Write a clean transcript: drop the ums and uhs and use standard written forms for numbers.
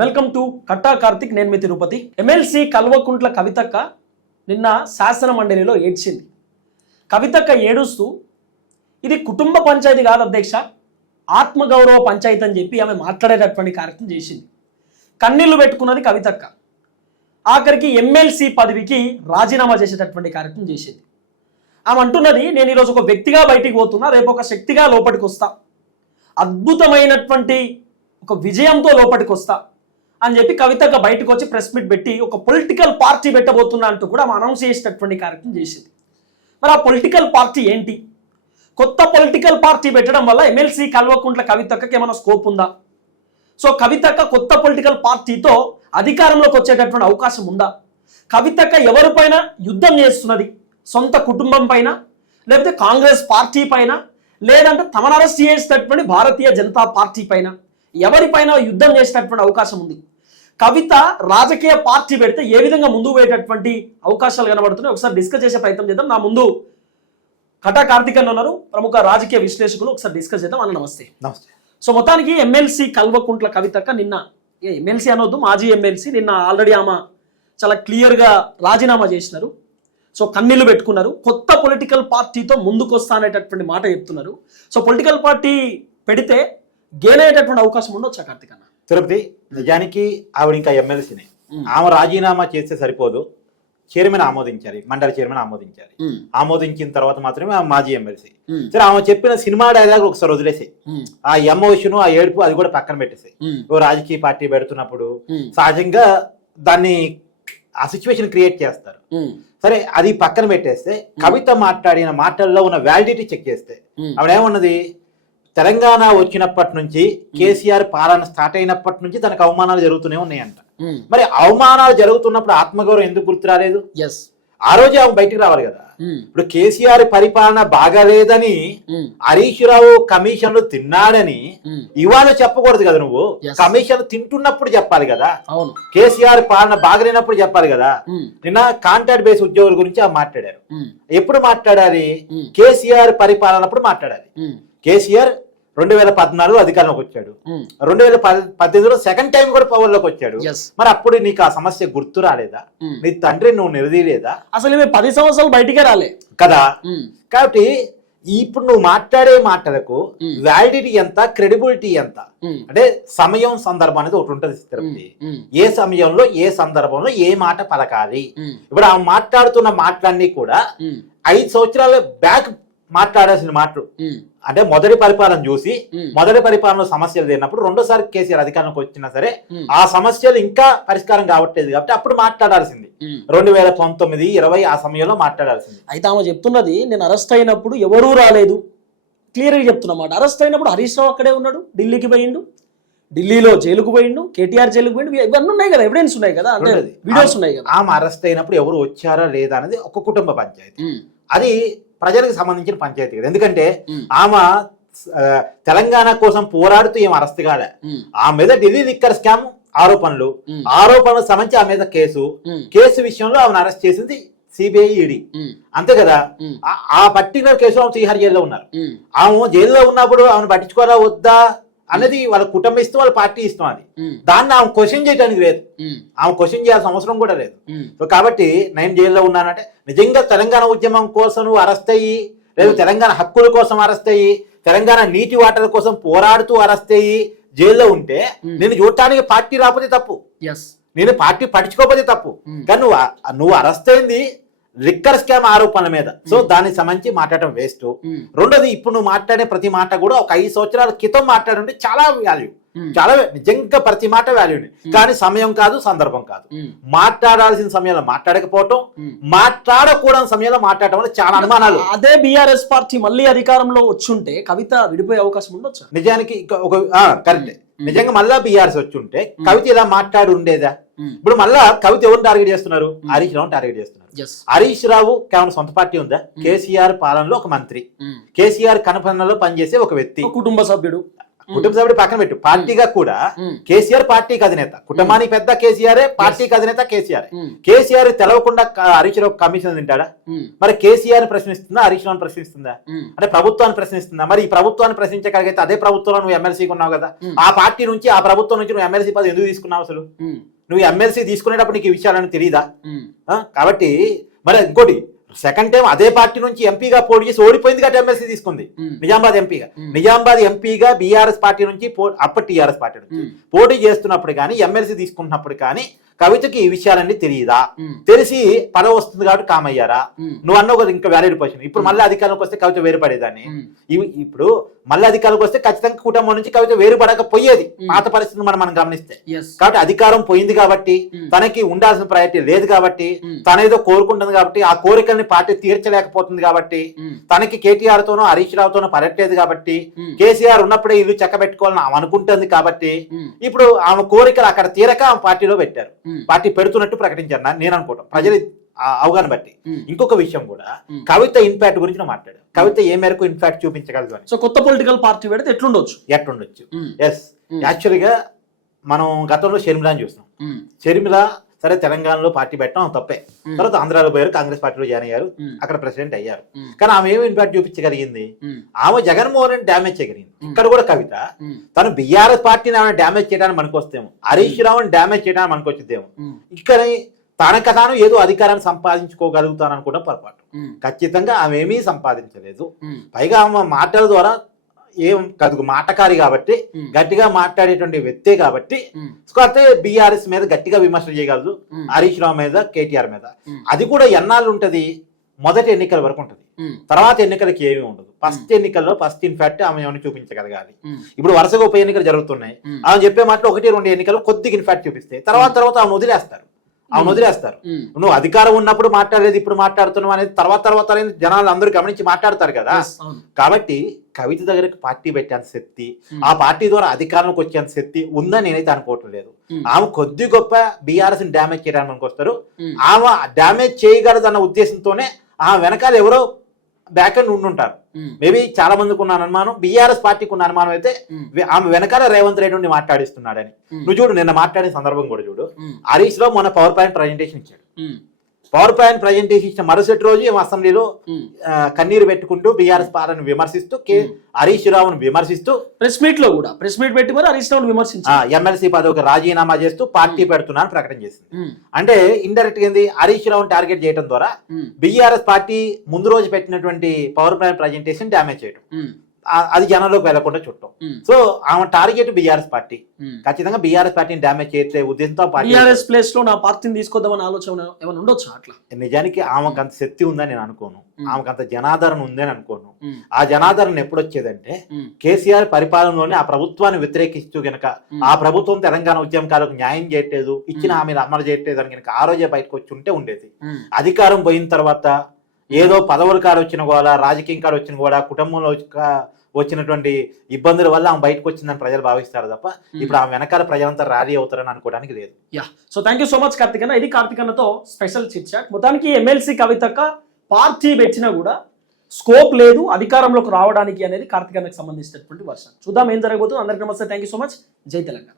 Welcome to కట్టా కార్తిక్. నేను మీ Tirupati. MLC Kalvakuntla కవితక్క నిన్న శాసన మండలిలో ఏడ్చింది. కవితక్క ఏడుస్తూ ఇది కుటుంబ పంచాయతీ కాదు అధ్యక్ష, ఆత్మగౌరవ పంచాయతీ అని చెప్పి ఆమె మాట్లాడేటటువంటి కార్యక్రమం చేసింది. కన్నీళ్లు పెట్టుకున్నది కవితక్క. ఆఖరికి ఎమ్మెల్సీ పదవికి రాజీనామా చేసేటటువంటి కార్యక్రమం చేసింది. ఆమె అంటున్నది, నేను ఈరోజు ఒక వ్యక్తిగా బయటికి పోతున్నా, రేపు ఒక శక్తిగా లోపలికి వస్తా, అద్భుతమైనటువంటి ఒక విజయంతో లోపలికి వస్తా అని చెప్పి కవితక్క బయటకు వచ్చి ప్రెస్ మీట్ పెట్టి ఒక పొలిటికల్ పార్టీ పెట్టబోతున్నా అంటూ కూడా అనౌన్స్ చేసేటటువంటి కార్యక్రమం చేసింది. మరి ఆ పొలిటికల్ పార్టీ ఏంటి? కొత్త పొలిటికల్ పార్టీ పెట్టడం వల్ల ఎమ్మెల్సీ కల్వకుంట్ల కవితక్కకి ఏమైనా స్కోప్ ఉందా? సో కవితక్క కొత్త పొలిటికల్ పార్టీతో అధికారంలోకి వచ్చేటటువంటి అవకాశం ఉందా? కవితక్క ఎవరిపైన యుద్ధం చేస్తున్నది? సొంత కుటుంబం పైన, లేకపోతే కాంగ్రెస్ పార్టీ పైన, లేదంటే తమను అరెస్ట్ చేసేటటువంటి భారతీయ జనతా పార్టీ పైన, ఎవరిపైన యుద్ధం చేసేటటువంటి అవకాశం ఉంది? కవిత రాజకీయ పార్టీ పెడితే ఏ విధంగా ముందుకు పోయేటటువంటి అవకాశాలు కనబడుతున్నాయి? ఒకసారి డిస్కస్ చేసే ప్రయత్నం చేద్దాం. నా ముందు కటా కార్తిక్ అన్న ఉన్నారు, ప్రముఖ రాజకీయ విశ్లేషకులు. ఒకసారి డిస్కస్ చేద్దాం. అన్న నమస్తే. నమస్తే. సో మొత్తానికి ఎమ్మెల్సీ కల్వకుంట్ల కవితక్క నిన్న, ఎమ్మెల్సీ అనొద్దు, మాజీ ఎమ్మెల్సీ, నిన్న ఆల్రెడీ ఆమె చాలా క్లియర్గా రాజీనామా చేసినారు. సో కన్నీళ్లు పెట్టుకున్నారు. కొత్త పొలిటికల్ పార్టీతో ముందుకు వస్తా అనేటటువంటి మాట చెప్తున్నారు. సో పొలిటికల్ పార్టీ పెడితే గెయిన్ అయ్యేటటువంటి అవకాశం ఉండొచ్చా కార్తిక్ అన్న? తిరుపతి, నిజానికి ఆవిడ ఇంకా ఎమ్మెల్సీనే. ఆమె రాజీనామా చేస్తే సరిపోదు, చైర్మన్ ఆమోదించాలి, మండలి చైర్మన్ ఆమోదించాలి. ఆమోదించిన తర్వాత మాత్రమే ఆమె మాజీ ఎమ్మెల్సీ. సరే, ఆమె చెప్పిన సినిమా డైలాగ్ ఒకసారి వదిలేసి, ఆ ఎమోషన్, ఆ ఏడుపు అది కూడా పక్కన పెట్టేసి, రాజకీయ పార్టీ పెడుతున్నప్పుడు సహజంగా దాన్ని ఆ సిచ్యువేషన్ క్రియేట్ చేస్తారు. సరే, అది పక్కన పెట్టేస్తే కవిత మాట్లాడిన మాటల్లో ఉన్న వ్యాలిడిటీ చెక్ చేస్తే ఆవిడేమన్నది, తెలంగాణ వచ్చినప్పటి నుంచి కేసీఆర్ పాలన స్టార్ట్ అయినప్పటి నుంచి తనకు అవమానాలు జరుగుతూనే ఉన్నాయంట. మరి అవమానాలు జరుగుతున్నప్పుడు ఆత్మగౌరవం ఎందుకు గుర్తు రాలేదు? ఆ రోజే ఆమె బయటికి రావాలి కదా. ఇప్పుడు కేసీఆర్ పరిపాలన బాగాలేదని హరీష్ రావు కమిషన్లు తిన్నాడని ఇవాళ చెప్పకూడదు కదా. నువ్వు కమిషన్ తింటున్నప్పుడు చెప్పాలి కదా. కేసీఆర్ పాలన బాగలేనప్పుడు చెప్పాలి కదా. నిన్న కాంట్రాక్ట్ బేస్ ఉద్యోగుల గురించి ఆమె మాట్లాడారు. ఎప్పుడు మాట్లాడాలి? కేసీఆర్ పరిపాలనప్పుడు మాట్లాడాలి. కేసీఆర్ 2014 అధికారంలోకి వచ్చాడు, 2018లో సెకండ్ టైం కూడా పవర్ లోకి వచ్చాడు. మరి అప్పుడు నీకు ఆ సమస్య గుర్తు రాలేదా? నీ తండ్రి నువ్వు నిలదీయలేదా? అసలు 10 సంవత్సరాలు బయటికే రాలే కదా. కాబట్టి ఇప్పుడు నువ్వు మాట్లాడే మాటలకు వ్యాలిడిటీ ఎంత, క్రెడిబిలిటీ ఎంత అంటే సమయం సందర్భం అనేది ఒకటి ఉంటుంది తిరుపతి. ఏ సమయంలో ఏ సందర్భంలో ఏ మాట పలకాలి. ఇప్పుడు ఆ మాట్లాడుతున్న మాటలన్నీ కూడా 5 సంవత్సరాల బ్యాక్ మాట్లాడాల్సిన మాటలు. అంటే మొదటి పరిపాలన చూసి, మొదటి పరిపాలనలో సమస్యలు లేనప్పుడు రెండోసారి కేసీఆర్ అధికారంలోకి వచ్చినా సరే ఆ సమస్యలు ఇంకా పరిష్కారం కావట్లేదు కాబట్టి అప్పుడు మాట్లాడాల్సింది. 2019, 20 ఆ సమయంలో మాట్లాడాల్సింది. అయితే ఆమె చెప్తున్నది, నేను అరెస్ట్ అయినప్పుడు ఎవరూ రాలేదు, క్లియర్గా చెప్తున్నమాట. అరెస్ట్ అయినప్పుడు హరీష్ రావు అక్కడే ఉన్నాడు, ఢిల్లీకి పోయిండు, ఢిల్లీలో జైలుకు పోయిండు, కేటీఆర్ జైలుకు పోయిండు, ఇవన్నీ ఉన్నాయి కదా, ఎవిడెన్స్ ఉన్నాయి కదా, అంటే వీడియోస్ ఉన్నాయి కదా. ఆమె అరెస్ట్ అయినప్పుడు ఎవరు వచ్చారా లేదా అనేది ఒక కుటుంబ పంచాయతీ, అది ప్రజలకు సంబంధించిన పంచాయతీ కదా. ఎందుకంటే ఆమె తెలంగాణ కోసం పోరాడుతూ ఏం అరెస్ట్ కాలే. ఆమె మీద ఢిల్లీ లిక్కర్ స్కామ్ ఆరోపణలకు సంబంధించి ఆమె మీద కేసు విషయంలో ఆమెను అరెస్ట్ చేసింది సిబిఐ, ఈడీ, అంతే కదా. ఆ పర్టికులర్ కేసులో ఆమె తీహార్ జైల్లో ఉన్నారు. ఆమె జైల్లో ఉన్నప్పుడు ఆమెను పట్టించుకోవాలా వద్దా అనేది వాళ్ళ కుటుంబం ఇష్టం, వాళ్ళ పార్టీ ఇష్టం. అది దాన్ని ఆమె క్వశ్చన్ చేయడానికి లేదు, ఆమె క్వశ్చన్ చేయాల్సిన అవసరం కూడా లేదు. సో కాబట్టి నేను జైల్లో ఉన్నానంటే నిజంగా తెలంగాణ ఉద్యమం కోసం నువ్వు అరెస్ట్ అయ్యి, లేదు తెలంగాణ హక్కుల కోసం అరెస్ట్ అయ్యి, తెలంగాణ నీటి వాటర్ కోసం పోరాడుతూ అరెస్ట్ అయ్యి జైల్లో ఉంటే నేను చూడటానికి పార్టీ రాకపోతే తప్పు, నేను పార్టీ పట్టించుకోకపోతే తప్పు. కానీ నువ్వు అరెస్ట్ అయింది లిక్కర్ స్కామ్ ఆరోపణల మీద. సో దానికి సంబంధించి మాట్లాడటం వేస్ట్. రెండోది, ఇప్పుడు నువ్వు మాట్లాడే ప్రతి మాట కూడా ఒక 5 సంవత్సరాల క్రితం మాట్లాడుంటే చాలా వాల్యూ, చాలా నిజంగా ప్రతి మాట వాల్యూ. కానీ సమయం కాదు, సందర్భం కాదు. మాట్లాడాల్సిన సమయంలో మాట్లాడకపోవటం, మాట్లాడకూడని సమయంలో మాట్లాడటం వల్ల చాలా అనుమానాలు. అదే బీఆర్ఎస్ పార్టీ మళ్ళీ అధికారంలో వచ్చుంటే కవిత విడిపోయే అవకాశం ఉండొచ్చు. నిజానికి ఒక కరెక్ట్, నిజంగా మళ్ళా బీఆర్ఎస్ వచ్చి ఉంటే కవిత ఇలా మాట్లాడి ఉండేదా? ఇప్పుడు మళ్ళా కవిత ఎవరు టార్గెట్ చేస్తున్నారు? హరీష్ రావు టార్గెట్ చేస్తున్నారు. హరీష్ రావు కేవలం సొంత పార్టీ ఉందా? కేసీఆర్ పాలనలో ఒక మంత్రి, కేసీఆర్ కనపనలో పనిచేసే ఒక వ్యక్తి, కుటుంబ సభ్యుడు కుటుంబ సభ్యుడు పక్కన పెట్టు, పార్టీగా కూడా కేసీఆర్ పార్టీకి అధినేత, కుటుంబానికి పెద్ద కేసీఆర్, పార్టీకి అధినేత కేసీఆర్. కేసీఆర్ తెలవకుండా హరీష్ రావు కమిషన్ తింటాడా? మరి కేసీఆర్ ప్రశ్నిస్తుందా, హరీష్ రావు ప్రశ్నిస్తుందా? అంటే ప్రభుత్వాన్ని ప్రశ్నిస్తుందా? మరి ఈ ప్రభుత్వాన్ని ప్రశ్నించగలిగితే అదే ప్రభుత్వంలో నువ్వు ఎమ్మెల్సీగా ఉన్నావు కదా, ఆ పార్టీ నుంచి ఆ ప్రభుత్వం నుంచి నువ్వు ఎమ్మెల్సీ పదవి ఎందుకు తీసుకున్నావు? అసలు నువ్వు ఎమ్మెల్సీ తీసుకునేటప్పుడు నీకు ఈ విషయాలని తెలియదా? కాబట్టి మరి ఇంకోటి, సెకండ్ టైం అదే పార్టీ నుంచి ఎంపీగా పోటీ చేసి ఓడిపోయింది కాబట్టి ఎమ్మెల్సీ తీసుకుంది. నిజామాబాద్ ఎంపీగా బీఆర్ఎస్ పార్టీ నుంచి అప్పటి టీఆర్ఎస్ పార్టీ నుంచి పోటీ చేస్తున్నప్పుడు కానీ ఎమ్మెల్సీ తీసుకుంటున్నప్పుడు కానీ కవితకి ఈ విషయాలన్నీ తెలియదా? తెలిసి పదవి వస్తుంది కాబట్టి కామయ్యారా? నువ్వు అన్నావు కదా ఇంకా వ్యాలిడ్ క్వశ్చన్. ఇప్పుడు మళ్ళీ అధికారంలోకి వస్తే కవిత వేరుపడేదాన్ని. ఇప్పుడు మళ్ళీ అధికారంలోకి వస్తే ఖచ్చితంగా కుటుంబం నుంచి కవిత వేరుపడకపోయేది పాత పరిస్థితిని మనం గమనిస్తే. కాబట్టి అధికారం పోయింది కాబట్టి, తనకి ఉండాల్సిన ప్రయారిటీ లేదు కాబట్టి, తనేదో కోరుకుంటుంది కాబట్టి, ఆ కోరికల్ని పార్టీ తీర్చలేకపోతుంది కాబట్టి, తనకి కేటీఆర్ తోనో హరీష్ రావుతోనో పడట్లేదు కాబట్టి, కేసీఆర్ ఉన్నప్పుడే ఇల్లు చెక్కబెట్టుకోవాలని ఆమె అనుకుంటుంది కాబట్టి, ఇప్పుడు ఆమె కోరికలు అక్కడ తీరక ఆమె పార్టీలో పెట్టారు. పార్టీ పెడుతున్నట్టు ప్రకటించారు నేను అనుకుంటాం ప్రజలు అవగాహన బట్టి. ఇంకొక విషయం కూడా, కవిత ఇంపాక్ట్ గురించి మాట్లాడారు. కవిత ఏ మేరకు ఇంపాక్ట్ చూపించగలదు అని. సో కొత్త పొలిటికల్ పార్టీ పెడితే ఎట్లుండొచ్చు? ఎస్, యాక్చువల్గా మనం గతంలో షర్మిలాని చూస్తున్నాం. షర్మిల సరే తెలంగాణలో పార్టీ పెట్టడం తప్పే, తర్వాత ఆంధ్రాలో పోయారు, కాంగ్రెస్ పార్టీలో జాయిన్ అయ్యారు, అక్కడ ప్రెసిడెంట్ అయ్యారు. కానీ ఆమె ఏమి ఇంపాక్ట్ చూపించగలిగింది? ఆమె జగన్మోహన్ రెడ్డి డ్యామేజ్ చేయగలిగింది. ఇక్కడ కూడా కవిత తను బీఆర్ఎస్ పార్టీని ఆమె డ్యామేజ్ చేయడానికి మనకు వస్తేమో, హరీష్ రావుని డ్యామేజ్ చేయడానికి మనకు వచ్చిద్దేమో. ఇక్కడ తనకు తాను ఏదో అధికారాన్ని సంపాదించుకోగలుగుతాను అనుకోవడం పొరపాటు. ఖచ్చితంగా ఆమె ఏమీ సంపాదించలేదు. పైగా ఆమె మాటల ద్వారా ఏం కదుగు మాటకారి కాబట్టి, గట్టిగా మాట్లాడేటువంటి వ్యక్తే కాబట్టి బీఆర్ఎస్ మీద గట్టిగా విమర్శలు చేయగలదు, హరీష్ రావు మీద, కేటీఆర్ మీద. అది కూడా ఎన్నాళ్ళు ఉంటది? మొదటి ఎన్నికల వరకు ఉంటది, తర్వాత ఎన్నికలకి ఏమీ ఉండదు. ఫస్ట్ ఎన్నికల్లో ఫస్ట్ ఇన్ఫాక్ట్ ఆమె ఏమైనా చూపించగలగాలి. ఇప్పుడు వరుసగా ఉప ఎన్నికలు జరుగుతున్నాయి, ఆమె చెప్పే మాటలు 1-2 ఎన్నికలు కొద్దిగా ఇన్ఫాక్ట్ చూపిస్తే తర్వాత ఆమె వదిలేస్తారు. నువ్వు అధికారం ఉన్నప్పుడు మాట్లాడలేదు, ఇప్పుడు మాట్లాడుతున్నావు అనేది తర్వాత జనాలు అందరూ గమనించి మాట్లాడతారు కదా. కాబట్టి కవిత దగ్గరకు పార్టీ పెట్టేంత శక్తి, ఆ పార్టీ ద్వారా అధికారంలోకి వచ్చేంత శక్తి ఉందని నేనైతే అనుకోవటం లేదు. ఆమె కొద్ది గొప్ప బీఆర్ఎస్ డ్యామేజ్ చేయడానికి మనకు వస్తారు. ఆమె డ్యామేజ్ చేయగలదన్న ఉద్దేశంతోనే ఆమె వెనకాల ఎవరో బ్యాక్ అండ్ ఉండుంటారు. మేబీ చాలా మందికి ఉన్న అనుమానం, బీఆర్ఎస్ పార్టీకి ఉన్న అనుమానం అయితే ఆమె వెనకాల రేవంత్ రెడ్డి మాట్లాడిస్తున్నాడని. నువ్వు చూడు, నిన్న మాట్లాడే సందర్భం కూడా చూడు, హరీష్ రావు మొన్న పవర్ పాయింట్ ప్రజెంటేషన్ ఇచ్చాడు. పవర్ పాయింట్ ప్రజెంటేషన్ ఇచ్చిన మరుసటి రోజు అసెంబ్లీలో కన్నీరు పెట్టుకుంటూ బీఆర్ఎస్ పార్టీని విమర్శిస్తూ, హరీష్ రావును విమర్శిస్తూ ప్రెస్ మీట్ పెట్టి మరి హరీష్ రావును విమర్శించారు. ఎమ్మెల్సీ పదవికి రాజీనామా చేస్తూ పార్టీ పెడుతున్నాను ప్రకటన చేసింది. అంటే ఇండైరెక్ట్ గా ఏంది, హరీష్ రావును టార్గెట్ చేయడం ద్వారా బీఆర్ఎస్ పార్టీ ముందు రోజు పెట్టినటువంటి పవర్ పాయింట్ ప్రజెంటేషన్ డ్యామేజ్ చేయడం, అది జనంలోకి వెళ్లకుండా చుట్టం. సో ఆమె టార్గెట్ బీఆర్ఎస్ పార్టీ. ఖచ్చితంగా బీఆర్ఎస్ పార్టీని డ్యామేజ్ చేసే ఉద్దేశంతో బీఆర్ఎస్ ప్లేస్ లో నా పార్టీని తీసుకొద్దామని ఆలోచన ఏమైనా ఉండొచ్చు. అట్లా నిజానికి ఆమెకు అంత శక్తి ఉందని నేను అనుకోను, ఆమెకు అంత జనాదరణ ఉందని అనుకోను. ఆ జనాదరణ ఎప్పుడు వచ్చేదంటే కేసీఆర్ పరిపాలనలోనే ఆ ప్రభుత్వాన్ని వ్యతిరేకిస్తూ గనక, ఆ ప్రభుత్వం తెలంగాణ ఉద్యమకాలకు న్యాయం చేయట్లేదు, ఇచ్చిన హామీలు అమలు చేయట్లేదు అని కనుక ఆ రోజే బయటకు వచ్చి ఉంటే ఉండేది. అధికారం పోయిన తర్వాత ఏదో పదవుల కాడ వచ్చిన కూడా, రాజకీయం కాడ వచ్చిన కూడా, కుటుంబంలో వచ్చినటువంటి ఇబ్బందుల వల్ల ఆమె బయటకు వచ్చిందని ప్రజలు భావిస్తారు తప్ప ఇప్పుడు ఆమె వెనకాల ప్రజలంతా ర్యాలీ అవుతారని అనుకోవడానికి లేదు. So thank you so much Karthik. ఇది కార్తిక్ అన్నతో స్పెషల్ చిట్ చాట్. మొత్తానికి ఎమ్మెల్సీ కవితక్క పార్టీ పెట్టినా కూడా స్కోప్ లేదు అధికారంలోకి రావడానికి అనేది కార్తిక్ అన్నకు సంబంధించినటువంటి వర్షం. చూద్దాం ఏం జరగబోతుంది. అందరికీ నమస్తే, థ్యాంక్ యూ సో మచ్. జై తెలంగాణ.